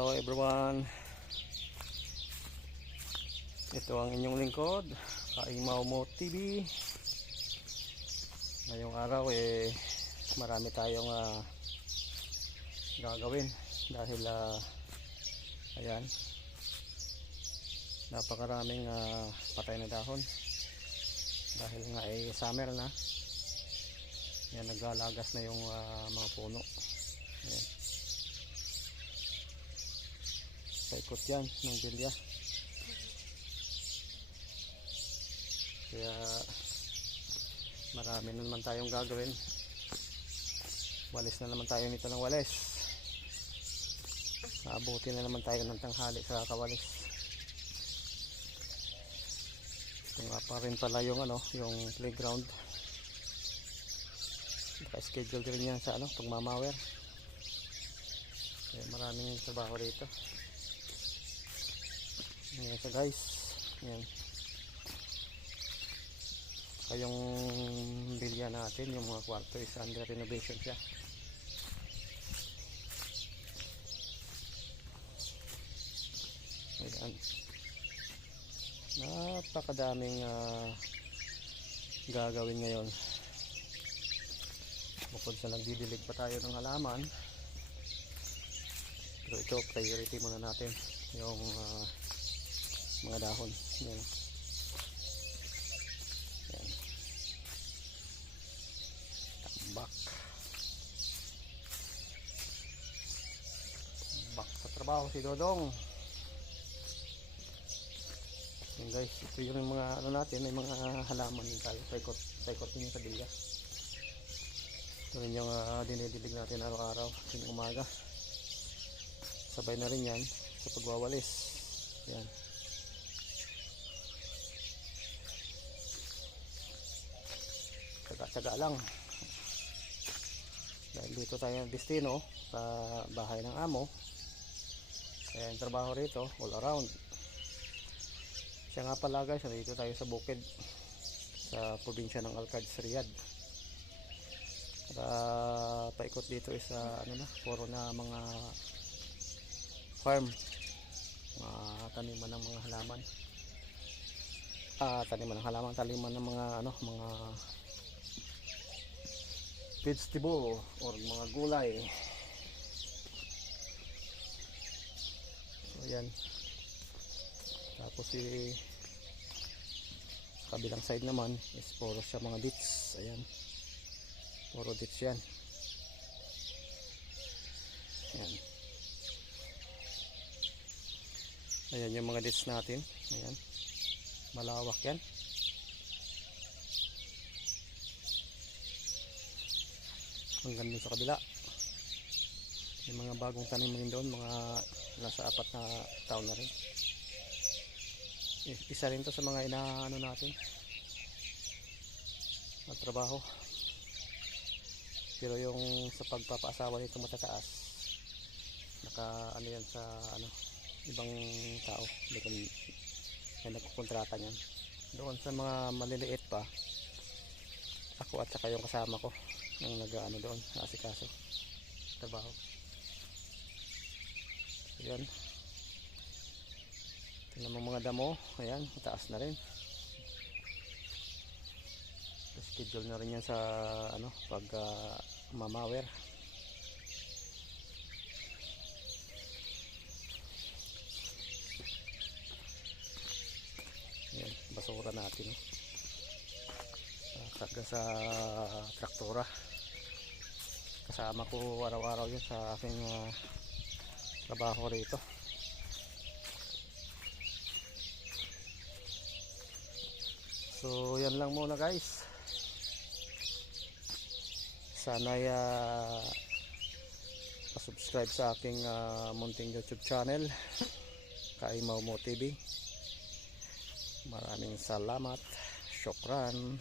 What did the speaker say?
Hello everyone, ito ang inyong lingkod, Kaimaw Mo TV. Ngayong araw marami tayong gagawin dahil ayan, napakaraming patay na dahon dahil nga summer na. Yan, naglalagas na yung mga puno. Ayan, paikot yan ng bilya, kaya marami na naman tayong gagawin. Walis na naman tayo nito ng walis, maabuti na naman tayo ng tanghali sa kawalis. Ito nga pa rin pala yung yung playground, naka-schedule din yan sa pagmamawer. Kaya maraming trabaho rito. Ayan siya guys, ayan. Yung bilya natin, yung mga kwarto is under renovation siya. Ayan, napakadaming gagawin ngayon. Bukod sa nagdidilig pa tayo ng halaman, pero ito priority muna natin yung mga dahon. Ayan. Ayan. Tambak sa trabaho si Dodong. Ayan guys, ito yung mga natin, may mga halaman din tayo. Paikot din yung kabilya. Ito rin yung dinidilig natin araw-araw yung umaga. Sabay na rin yan sa pagwawalis. Ayan, tsaga-tsaga lang dahil dito tayo destino sa bahay ng amo. Kaya yung trabaho rito all around. Siya nga pala guys, dito tayo sa bukid sa probinsya ng Alcades, Riyadh. Paikot dito is puro na mga farm, mga taniman ng mga halaman, taniman ng mga mga vegetable or mga gulay. So yan, tapos kabilang side naman is puro siya mga dits. Ayan, puro dits yan. Ayan, ayan yung mga dits natin. Ayan, malawak yan. Hanggang dun sa kabila may mga bagong tanim rin doon, mga nasa 4 na taon na rin. Isa rin to sa mga natin at trabaho, pero yung sa pagpapaasawa nito matataas, naka yan sa ibang tao, may nagkukontrata niyan. Doon sa mga maliliit pa, ako at saka yung kasama ko ang doon asikaso trabaho. Ayan, tingnan mo mga damo. Ayan, mataas na rin. Schedule na rin yan sa pag mamawer. Ayan, basura natin karga sa traktora. Kasama ko araw-araw yun sa aking trabaho rito. So yan lang muna guys. Sana'y pa-subscribe sa aking munting YouTube channel, Kaimaw Mo TV. Maraming salamat. Syukran.